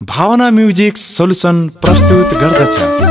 भावना music solution प्रस्तुत गर्दछ।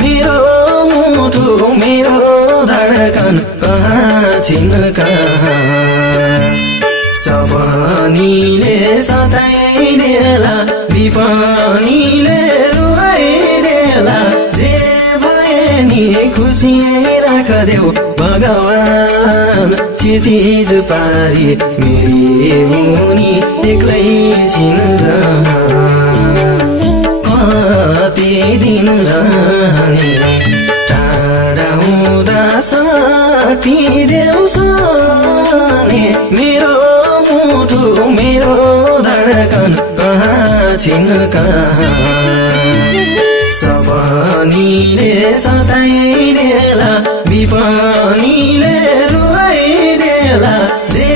मेरो मुटु मेरो धडकन कहाँ छिन् कहाँ सपनीले सताइदेला विपनीले रुवाइदेला जे भए नि खुसी राखदेऊ भगवान चितिज पारी मेरी मुनि एक्लै छिन् जहाँ कति दिन रहने टाढा हुँदा शक्ति देउसने मेरो मुटु मेरो धडकन कहाँ छिन् कहाँ सपनीले सताइदेला विपनीले रुवाइदेला जे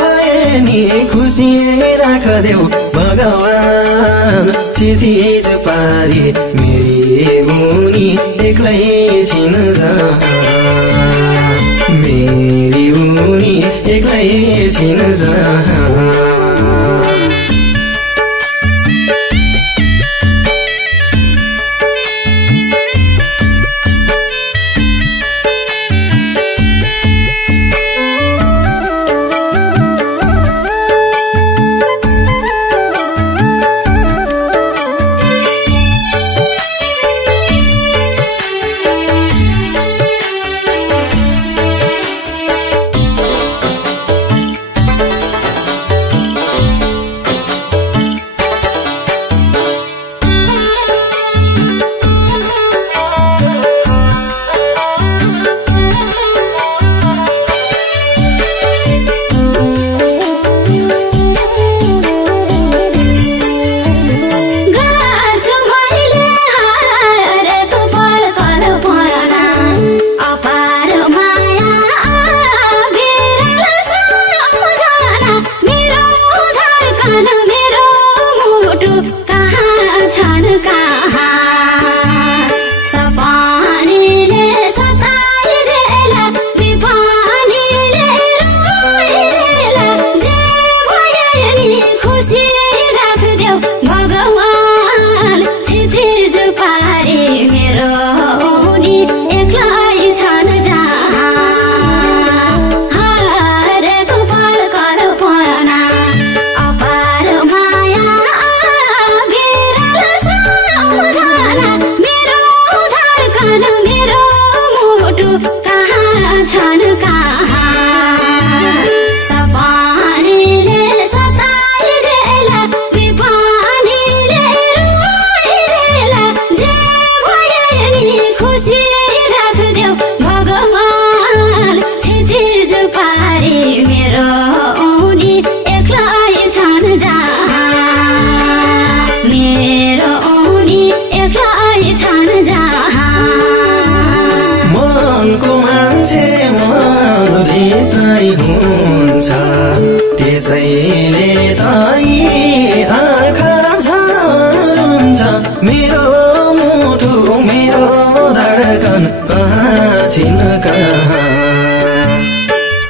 भए नि खुसी राखदेऊ भगवान चितिज पारी मेरी मुनि एक्लै छिन् जहाँ मेरी मुनि एक्लै छिन् जहाँ त्राई हुन्छ त्यसैले त यी आँखा झरुन्छ मेरो मुटु मेरो धडकन कहाँ छिन् कहाँ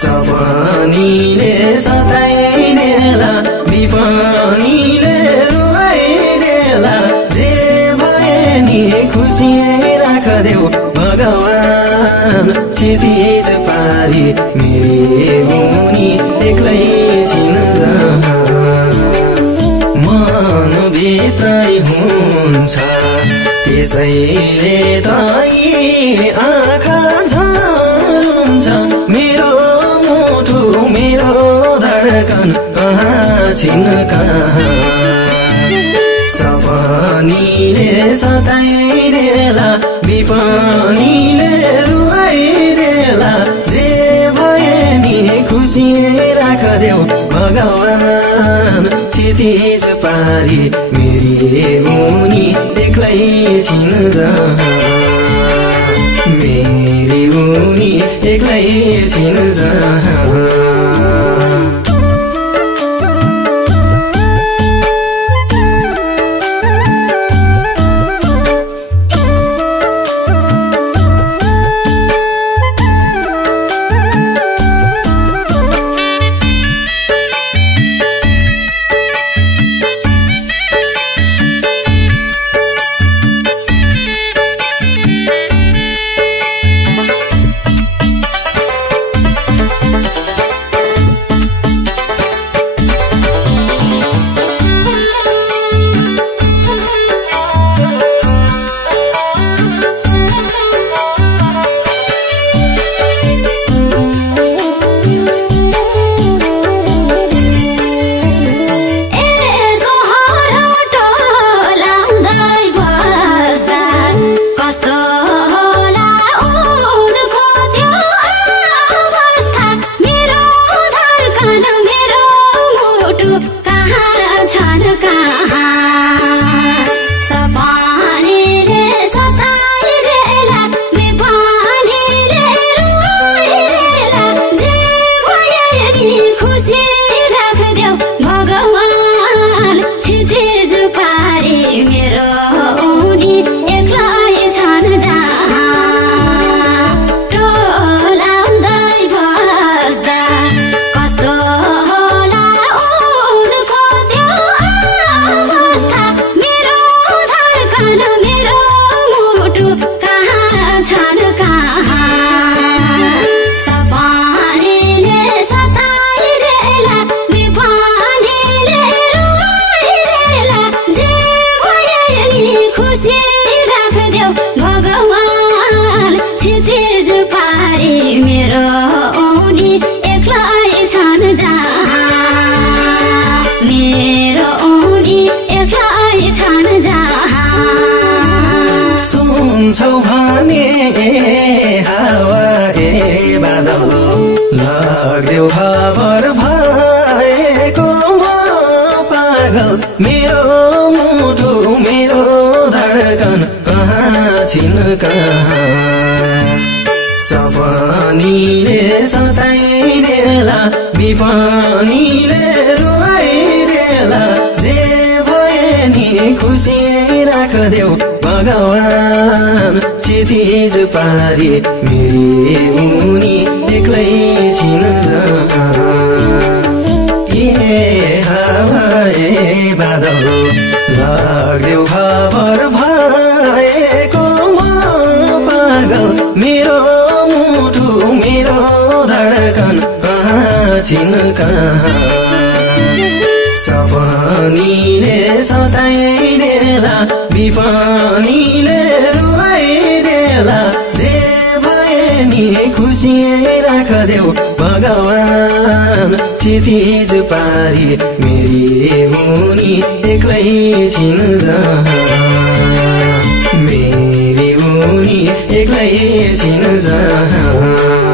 सपनीले सताइदेला विपनीले रुवाइदेला जे भए नि खुसी राखदेऊ भगवान क्षितिज पारी मेरी मुनि एक्लै छिन् जहाँ मन भित्रै हुन्छ त्यसैले त यी आँखा झरुन्छ मेरो मुटु मेरो धडकन कहाँ छिन् कहाँ सपनीले सताइदेला विपनीले रुवाइदेला जे भए नि खुसी राखदेऊ भगवान क्षितिज पारी मेरी मुनि एक्लै छिन् जहाँ मेरी मुनि एक्लै छिन् जहाँ सुन्छौ भने हावा ए बादल लाग्यो खबर भएको म पागल मेरो मुटु मेरो धडकन कहाँ छिन् कहाँ सपनीले सताइदेला विपनीले रुवाइदेला जे भए नि खुसी राखदेऊ भगवान क्षितिज पारी मेरी मुनि एक्लै छिन् जहाँ ए हावा ए बादल लाग्यो खबर भएको म पागल मेरो मुटु मेरो धडकन कहाँ छिन् कहाँ सपनीले सताइदेला विपनीले रुवाइदेला जे भए नि खुसी राखदेऊ भगवान क्षितिज पारी मेरी मुनि एक्लै छिन् जहाँ मेरी मुनि एक्लै छिन् जहाँ